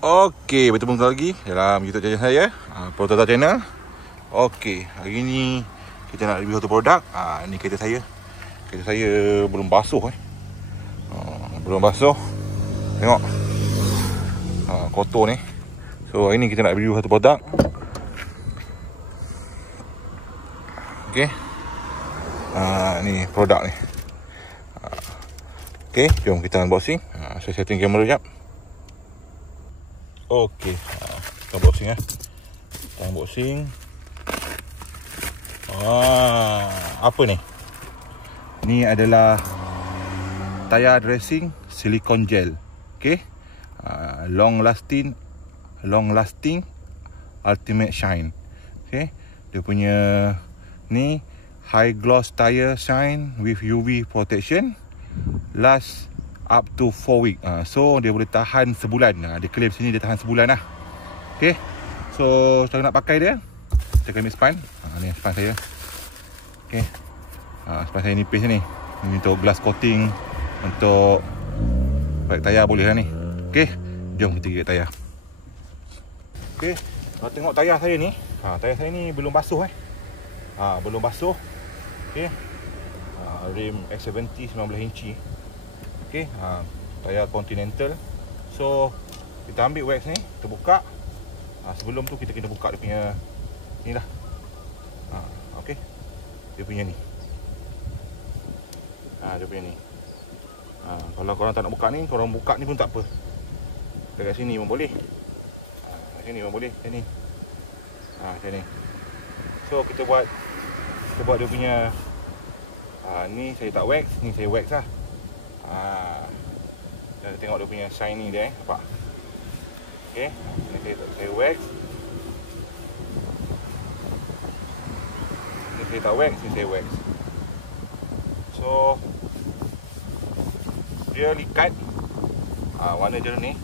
Okey, bertemu lagi dalam YouTube channel saya, Protota Channel. Okey, hari ni kita nak review satu produk. Ni kereta saya. Kereta saya belum basuh belum basuh. Tengok. Kotor ni. So, hari ni kita nak review satu produk. Okey. Ni produk ni. Okey, jom kita unboxing. Saya setting kamera jap. Okey, kita unboxing ya. Kita unboxing. Apa ni? Ni adalah tayar dressing silicone gel. Okey. Long lasting ultimate shine. Okey. Dia punya ni high gloss tire shine with UV protection. Last up to 4 week. So dia boleh tahan sebulan. Dia claim sini dia tahan sebulan lah. Okay. So cara nak pakai dia, kita ambil span. Ni span saya. Okay. Span saya nipis ni. Ini untuk glass coating, untuk balik tayar boleh lah ni. Okay. Jom kita gigit tayar. Okay. Kalau tengok tayar saya ni, tayar saya ni belum basuh belum basuh. Okay. Rim X70 19 inci. Okay, tayar Continental. So kita ambil wax ni, kita buka. Sebelum tu kita kena buka dia punya ni lah. Okay, dia punya ni. Dia punya ni. Kalau korang tak nak buka ni, korang buka ni pun tak apa. Dekat sini pun boleh. Kat sini pun boleh. Macam ni. Macam ni. So kita buat dia punya. Ni saya tak wax, ni saya wax lah. Dan tengok dia punya shiny dia, nampak? Okay, ni saya wax. Ni saya tak wax, ni saya wax. So dia likat, warna jernih.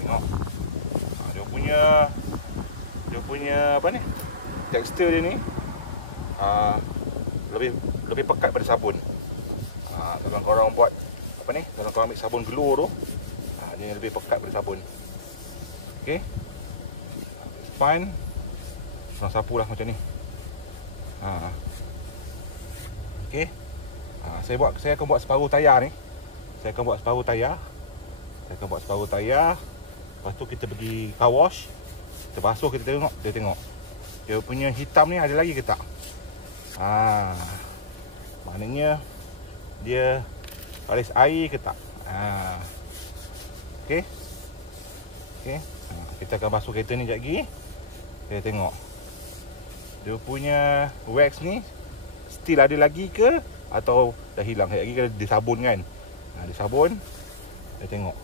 Tengok, dia punya apa ni, tekstur dia ni lebih pekat pada sabun. Kalau korang buat apa ni, kalau korang ambil sabun glow tu, dia lebih pekat pada sabun. Okey. Span korang sapu lah macam ni. Okey. Saya akan buat separuh tayar ni. Saya akan buat separuh tayar. Lepas tu kita pergi car wash. Kita basuh, kita tengok. Dia punya hitam ni ada lagi ke tak? Maknanya dia baris air ke tak? Okey. Kita akan basuh kereta ni sekejap lagi. Kita tengok dia punya wax ni still ada lagi ke atau dah hilang. Sekejap lagi dia sabun kan. Dia sabun. Kita tengok.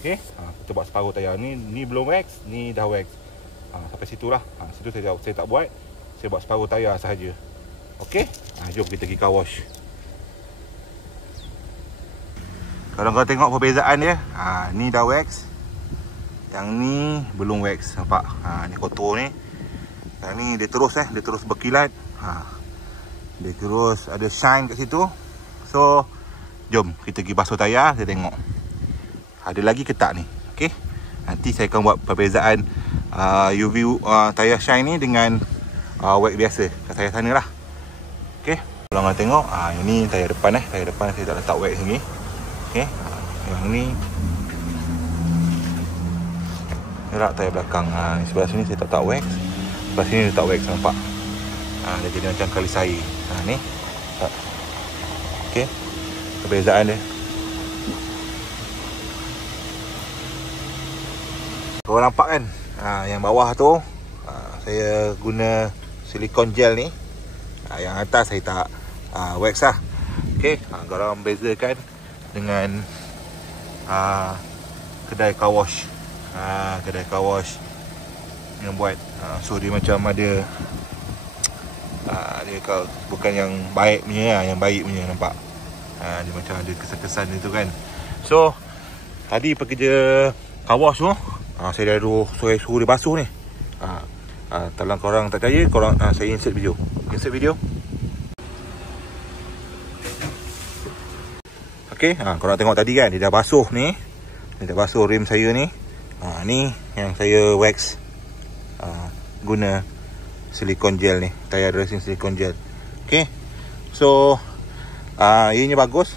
Okey. Kita buat separuh tayar ni. Ni belum wax, ni dah wax. Sampai situlah. Situ saya tak buat. Saya buat separuh tayar sahaja. Okey. Jom kita pergi car wash. Kalau kau tengok perbezaan dia, ni dah wax. Yang ni belum wax, nampak? Ni kotor ni. Yang ni dia terus berkilat. Dia terus ada shine kat situ. So, jom kita pergi basuh tayar, kita tengok. Ada lagi ke tak ni? Okey. Nanti saya akan buat perbezaan UV tayar shine ni dengan wax biasa kat tayar sana lah. Okey. Kalau korang tengok, yang ni tayar depan Tayar depan saya tak letak wax lagi. Okey. Yang ni rak tayar belakang. Ni sebelah sini saya tak letak wax. Sebelah sini letak wax, nampak? Dia jadi macam kalis air. Ni. Okey. Perbezaan dia. Korang nampak kan? Yang bawah tu saya guna silicone gel ni. Yang atas saya tak wax lah. Okey, korang bezakan dengan kedai car wash. Kedai car wash yang buat. So dia macam ada dia bukan yang baik punya, yang baik punya, nampak? Dia macam ada kesan-kesan dia tu kan. So tadi pekerja car wash tu, saya dah suruh dia basuh ni. Kalau korang tak percaya, saya insert video. Okey, kau nak tengok tadi kan, dia dah basuh ni. Dia dah basuh rim saya ni. Ni yang saya wax guna silikon gel ni, tire dressing silikon gel. Okey. So ianya bagus.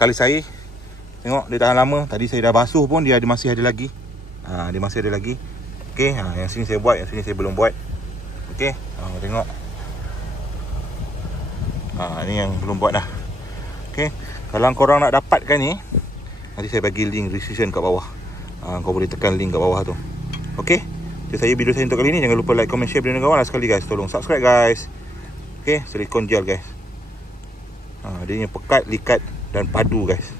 Kali saya tengok dia tahan lama. Tadi saya dah basuh pun dia masih ada lagi. Dia masih ada lagi. Okey, yang sini saya buat, yang sini saya belum buat. Okey, tengok. Ni yang belum buat dah. Okey, kalau korang nak dapatkan ni, nanti saya bagi link description kat bawah. Kau boleh tekan link kat bawah tu. Okey, itu saja video saya untuk kali ni. Jangan lupa like, comment, share video dengan kawan. Last sekali guys, tolong subscribe guys. Okey, silikon gel guys. Dia pekat, likat dan padu guys.